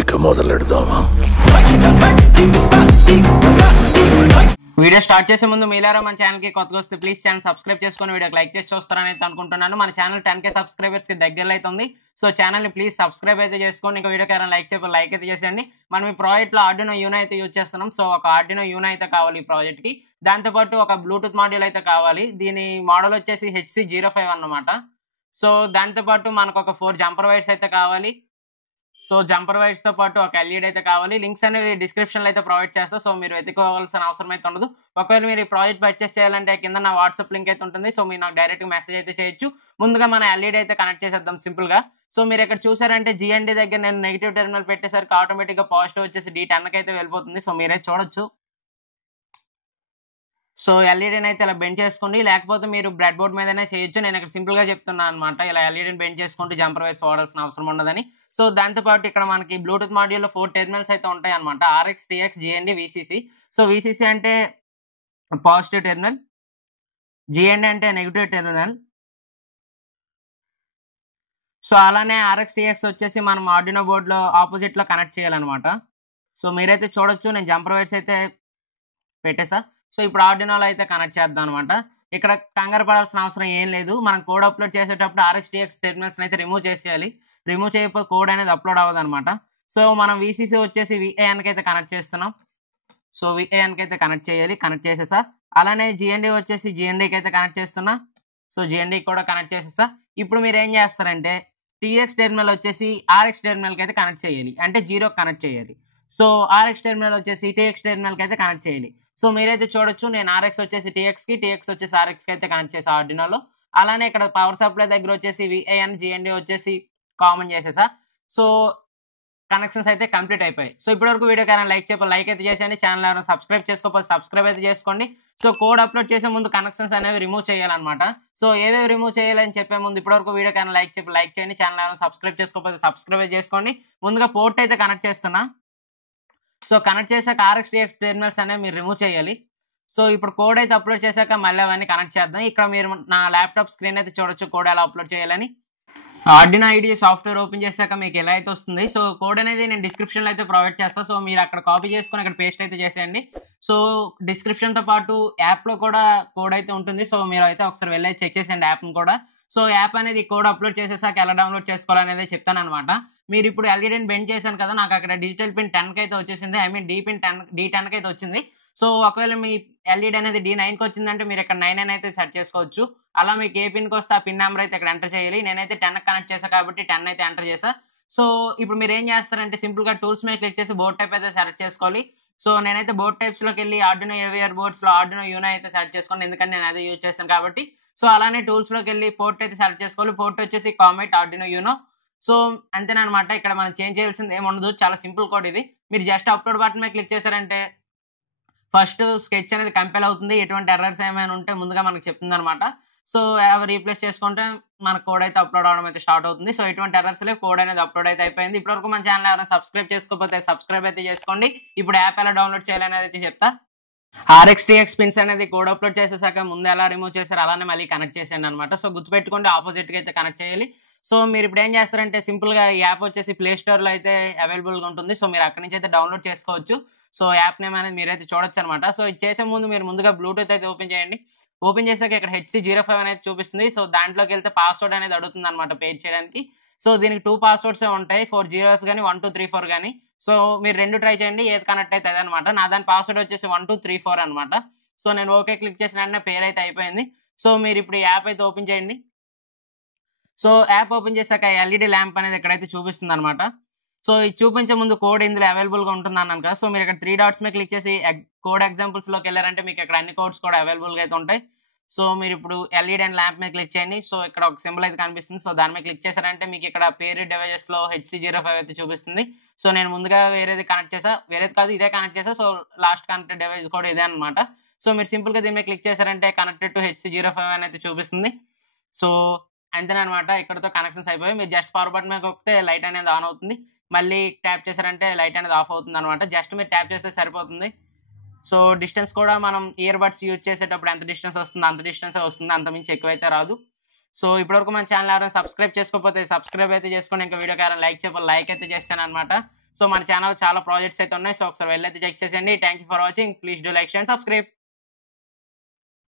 ఇక మొదలెడదామా? Video start చేసే ముందు మీలారా మన ఛానల్కి కొత్తగా వస్తే ప్లీజ్ ఛానల్ సబ్స్క్రైబ్ చేసుకొని వీడియోకి లైక్ చేసి చూస్తారని అయితే అనుకుంటున్నాను. మన ఛానల్ 10K సబ్స్క్రైబర్స్కి దగ్గరలో అవుతుంది. సో ఛానల్ని ప్లీజ్ సబ్స్క్రైబ్ అయితే చేసుకోండి. ఇంకా వీడియోకి ఎవరైనా లైక్ అయితే చేసేయండి. మనం ఈ ప్రాజెక్ట్లో ఆర్డినో యూనో అయితే యూజ్ చేస్తున్నాం. సో ఒక ఆర్డినో యూనో అయితే కావాలి ఈ ప్రాజెక్ట్కి. దాంతోపాటు ఒక బ్లూటూత్ మాడ్యూల్ అయితే కావాలి. దీని మోడల్ వచ్చేసి HC05 అన్నమాట. సో దాంతోపాటు మనకు ఒక 4 జంపర్ వైర్స్ అయితే కావాలి. సో జంపర్ వైర్స్తో పాటు ఒక ఎల్ఈడి అయితే కావాలి. లింక్స్ అనేవి డిస్క్రిప్షన్లో అయితే ప్రొవైడ్ చేస్తా. సో మీరు వెతుక్కోవాల్సిన అవసరం అయితే ఉండదు. ఒకవేళ మీరు ఈ ప్రాజెక్ట్ పర్చేస్ చేయాలంటే కింద నా వాట్సాప్ లింక్ అయితే ఉంటుంది. సో మీరు నాకు డైరెక్ట్గా మెసేజ్ అయితే చేయొచ్చు. ముందుగా మన ఎల్ఈడి అయితే కనెక్ట్ చేసేద్దాం సింపుల్గా. సో మీరు ఇక్కడ చూసారంటే జిఎన్డి దగ్గర నేను నెగిటివ్ టెర్మినల్ పెట్టేసరికి ఆటోమేటిక్గా పాజిటివ్ వచ్చేసి D10కి అయితే వెళ్ళిపోతుంది. సో మీరే చూడొచ్చు. సో ఎల్ఈడీని అయితే ఇలా బెండ్ చేసుకోండి, లేకపోతే మీరు బ్రెడ్ బోర్డ్ మీదనే చేయొచ్చు. నేను ఇక్కడ సింపుల్గా చెప్తున్నాను అనమాట. ఇలా ఎల్ఈడీని బెండ్ చేసుకుంటూ జంపర్ వైర్స్ వాడాల్సిన అవసరం ఉండదని. సో దాంతోపాటు ఇక్కడ మనకి బ్లూటూత్ మాడ్యూల్లో 4 టెర్మినల్స్ అయితే ఉంటాయి అనమాట. RX, TX, GND, VCC. So VCC అంటే పాజిటివ్ టెర్మినల్, GND అంటే నెగిటివ్ టెర్మినల్. సో అలానే RX, TX వచ్చేసి మనం ఆర్డినో బోర్డులో ఆపోజిట్లో కనెక్ట్ చేయాలన్నమాట. సో మీరైతే చూడొచ్చు, నేను జంపర్ వైర్స్ అయితే పెట్టేసా. సో ఇప్పుడు ఆర్డినోలో అయితే కనెక్ట్ చేద్దాం అనమాట. ఇక్కడ కంగారు పడాల్సిన అవసరం ఏం లేదు. మనం కోడ్ అప్లోడ్ చేసేటప్పుడు RX, TX టెర్మినల్స్ అయితే రిమూవ్ చేసేయాలి. రిమూవ్ చేయకపోతే కోడ్ అనేది అప్లోడ్ అవ్వదు అనమాట. సో మనం VCC వచ్చేసి VANకి అయితే కనెక్ట్ చేస్తున్నాం. సో VANకి అయితే కనెక్ట్ చేయాలి. కనెక్ట్ చేసేసా. అలానే GND వచ్చేసి GNDకి అయితే కనెక్ట్ చేస్తున్నా. సో GNDకి కూడా కనెక్ట్ చేసేసా. ఇప్పుడు మీరు ఏం చేస్తారంటే TX టెర్మినల్ వచ్చేసి RX టెర్మినల్కి అయితే కనెక్ట్ చేయాలి, అంటే 0కి కనెక్ట్ చేయాలి. సో RX టెర్మినల్ వచ్చేసి TX టెర్మినల్కి అయితే కనెక్ట్ చేయాలి. సో మీరైతే చూడొచ్చు, నేను RX వచ్చేసి TXకి, TX వచ్చేసి RXకి అయితే కనెక్ట్ చేసా ఆర్డినోలో. అలానే ఇక్కడ పవర్ సప్లై దగ్గర వచ్చేసి VAN, GND వచ్చేసి కామన్ చేసేసా. సో కనెక్షన్స్ అయితే కంప్లీట్ అయిపోయాయి. సో ఇప్పటివరకు వీడియోకి అయినా లైక్ అయితే చేసేయండి. ఛానల్ ఎవరైనా సబ్స్క్రైబ్ చేసుకోకపోతే సబ్స్క్రైబ్ అయితే చేసుకోండి. సో కోడ్ అప్లోడ్ చేసే ముందు కనెక్షన్స్ అనేవి రిమూవ్ చేయాలన్నమాట. సో ఏవేవి రిమూవ్ చేయాలని చెప్పే ముందు ఇప్పటివరకు వీడియోకి అయినా లైక్ చేయండి. ఛానల్ ఎవరైనా సబ్స్క్రైబ్ చేసుకోకపోతే సబ్స్క్రైబ్ చేసుకోండి. ముందుగా పోర్ట్ అయితే కనెక్ట్ చేస్తున్నా. సో కనెక్ట్ చేశాక RX, TX టెర్మినల్స్ అనేవి మీరు రిమూవ్ చేయాలి. సో ఇప్పుడు కోడ్ అయితే అప్లోడ్ చేశాక మళ్ళీ అవన్నీ కనెక్ట్ చేద్దాం. ఇక్కడ మీరు నా ల్యాప్టాప్ స్క్రీన్ అయితే చూడొచ్చు కోడ్ ఎలా అప్లోడ్ చేయాలని. ఆర్డినో ఐడి సాఫ్ట్వేర్ ఓపెన్ చేశాక మీకు ఎలా అయితే వస్తుంది. సో కోడ్ అనేది నేను డిస్క్రిప్షన్లో అయితే ప్రొవైడ్ చేస్తాను. సో మీరు అక్కడ కాపీ చేసుకొని అక్కడ పేస్ట్ అయితే చేసేయండి. సో డిస్క్రిప్షన్తో పాటు యాప్లో కూడా కోడ్ అయితే ఉంటుంది. సో మీరు అయితే ఒకసారి వెళ్ళి చెక్ చేసేయండి యాప్ని కూడా. సో యాప్ అనేది కోడ్ అప్లోడ్ చేసేసాక ఎలా డౌన్లోడ్ చేసుకోవాలనేది చెప్తాను అనమాట. మీరు ఇప్పుడు ఎల్ఈడీని బెండ్ చేశాను కదా, నాకు అక్కడ డిజిటల్ పిన్ 10కి అయితే వచ్చేసింది. ఐ మీన్ D10కి అయితే వచ్చింది. సో ఒకవేళ మీ ఎల్ఈడీ అనేది D9కి వచ్చిందంటే మీరు ఇక్కడ 9 అయితే సెట్ చేసుకోవచ్చు. అలా మీకు ఏ పిన్కి వస్తే ఆ పిన్ నెంబర్ అయితే ఇక్కడ ఎంటర్ చేయాలి. నేనైతే 10కి కనెక్ట్ చేశాను కాబట్టి 10 అయితే ఎంటర్ చేసా. సో ఇప్పుడు మీరు ఏం చేస్తారంటే సింపుల్గా టూల్స్ మీద క్లిక్ చేసి బోర్డ్ టైప్ అయితే సెలెక్ట్ చేసుకోవాలి. సో నేనైతే బోర్డ్ టైప్స్లోకి వెళ్ళి ఆర్డినో AVR బోర్డ్స్లో ఆర్డినో యూనో అయితే సెలెక్ట్ చేసుకోండి, ఎందుకంటే నేను అదే యూజ్ చేస్తాను కాబట్టి. సో అలానే టూల్స్లోకి వెళ్ళి పోర్ట్ అయితే సెలెక్ట్ చేసుకోవాలి. పోర్ట్ వచ్చేసి కామెట్ ఆర్డినో యూనో. సో అంతేనమాట. ఇక్కడ మనం చేంజ్ చేయాల్సింది ఏమి ఉండదు, చాలా సింపుల్ కోడ్ ఇది. మీరు జస్ట్ అప్లోడ్ బటన్ మీద క్లిక్ చేశారంటే ఫస్ట్ స్కెచ్ అనేది కంపైల్ అవుతుంది. ఎటువంటి ఎర్రర్స్ ఏమైనా ఉంటే ముందుగా మనకు చెప్తుంది అనమాట. సో అవి రీప్లేస్ చేసుకుంటే మన కోడ్ అయితే అప్లోడ్ అవడం అయితే స్టార్ట్ అవుతుంది. సో ఎటువంటి ఎర్రర్స్ లేవు, కోడ్ అనేది అప్లోడ్ అయితే అయిపోయింది. ఇప్పటివరకు మన ఛానల్ ఎవరైనా సబ్స్క్రైబ్ చేసుకోకపోతే సబ్స్క్రైబ్ అయితే చేసుకోండి. ఇప్పుడు యాప్ ఎలా డౌన్లోడ్ చేయాలనేది అయితే చెప్తా. RX, TX పిన్స్ అనేది కోడ్ అప్లోడ్ చేసేసాక ముందు ఎలా రిమూవ్ చేశారు అలానే మళ్ళీ కనెక్ట్ చేసేయండి అనమాట. సో గుర్తుపెట్టుకోండి, ఆపోజిట్గా అయితే కనెక్ట్ చేయాలి. సో మీరు ఇప్పుడు ఏం చేస్తారంటే సింపుల్గా ఈ యాప్ వచ్చేసి ప్లే స్టోర్లో అయితే అవైలబుల్గా ఉంటుంది. సో మీరు అక్కడి నుంచి అయితే డౌన్లోడ్ చేసుకోవచ్చు. సో యాప్ నేమ్ అనేది మీరైతే చూడొచ్చు అనమాట. సో ఇది చేసే ముందు మీరు ముందుగా బ్లూటూత్ అయితే ఓపెన్ చేయండి. ఓపెన్ చేశాక ఇక్కడ HC05 అనేది చూపిస్తుంది. సో దాంట్లోకి వెళ్తే పాస్వర్డ్ అనేది అడుగుతుంది అనమాట పేజ్ చేయడానికి. సో దీనికి 2 పాస్వర్డ్సే ఉంటాయి, 4 zeros కానీ 1 2 3 4 కానీ. సో మీరు 2 ట్రై చేయండి, ఏది కనెక్ట్ అయితే అదనమాట. నా దాని పాస్వర్డ్ వచ్చేసి 1 2 3 4 అనమాట. సో నేను ఓకే క్లిక్ చేసిన వెంటనే పేరు అయితే అయిపోయింది. సో మీరు ఇప్పుడు ఈ యాప్ అయితే ఓపెన్ చేయండి. సో యాప్ ఓపెన్ చేశాక ఎల్ఈడి ల్యాంప్ అనేది ఎక్కడైతే చూపిస్తుంది అనమాట. సో ఇది చూపించే ముందు కోడ్ ఇందులో అవైలబుల్గా ఉంటుంది అన్నాను కదా. సో మీరు ఇక్కడ 3 డాట్స్ మీద క్లిక్ చేసి కోడ్ ఎగ్జాంపుల్స్లోకి వెళ్ళారంటే మీకు ఇక్కడ అన్ని కోడ్స్ కూడా అవైలబుల్గా అయితే ఉంటాయి. సో మీరు ఇప్పుడు ఎల్ఈడి అండ్ ల్యాంప్ మీద క్లిక్ చేయండి. సో ఇక్కడ ఒక సింబల్ అయితే కనిపిస్తుంది. సో దాని మీద క్లిక్ చేశారంటే మీకు ఇక్కడ పేరు డివైజెస్లో HC05 అయితే చూపిస్తుంది. సో నేను ముందుగా వేరేది కనెక్ట్ చేసా, వేరేది కాదు ఇదే కనెక్ట్ చేసా. సో లాస్ట్ కనెక్టెడ్ డివైస్ కూడా ఇదే అనమాట. సో మీరు సింపుల్గా దీని మీద క్లిక్ చేశారంటే కనెక్టెడ్ టు HC05 అని అయితే చూపిస్తుంది. సో అంతేనమాట, ఇక్కడతో కనెక్షన్స్ అయిపోయి మీరు జస్ట్ పవర్ బటన్ మీద కొడితే లైట్ అనేది ఆన్ అవుతుంది. మళ్ళీ ట్యాప్ చేశారంటే లైట్ అనేది ఆఫ్ అవుతుంది అనమాట. జస్ట్ మీరు ట్యాప్ చేస్తే సరిపోతుంది. సో డిస్టెన్స్ కూడా మనం ఇయర్ బడ్స్ యూజ్ చేసేటప్పుడు ఎంత డిస్టెన్స్ వస్తుందో అంత డిస్టెన్స్ వస్తుంది, అంతమించి ఎక్కువైతే రాదు. సో ఇప్పటివరకు మన ఛానల్ ఎవరైనా సబ్స్క్రైబ్ చేసుకోకపోతే సబ్స్క్రైబ్ అయితే చేసుకోండి. ఇంకా వీడియోకి ఎవరైనా లైక్ అయితే చేస్తాను అనమాట. సో మన ఛానల్ చాలా ప్రాజెక్ట్స్ అయితే ఉన్నాయి. సో ఒకసారి వెళ్ళైతే చెక్ చేసేయండి. Thank you for watching. Please do like, share, subscribe.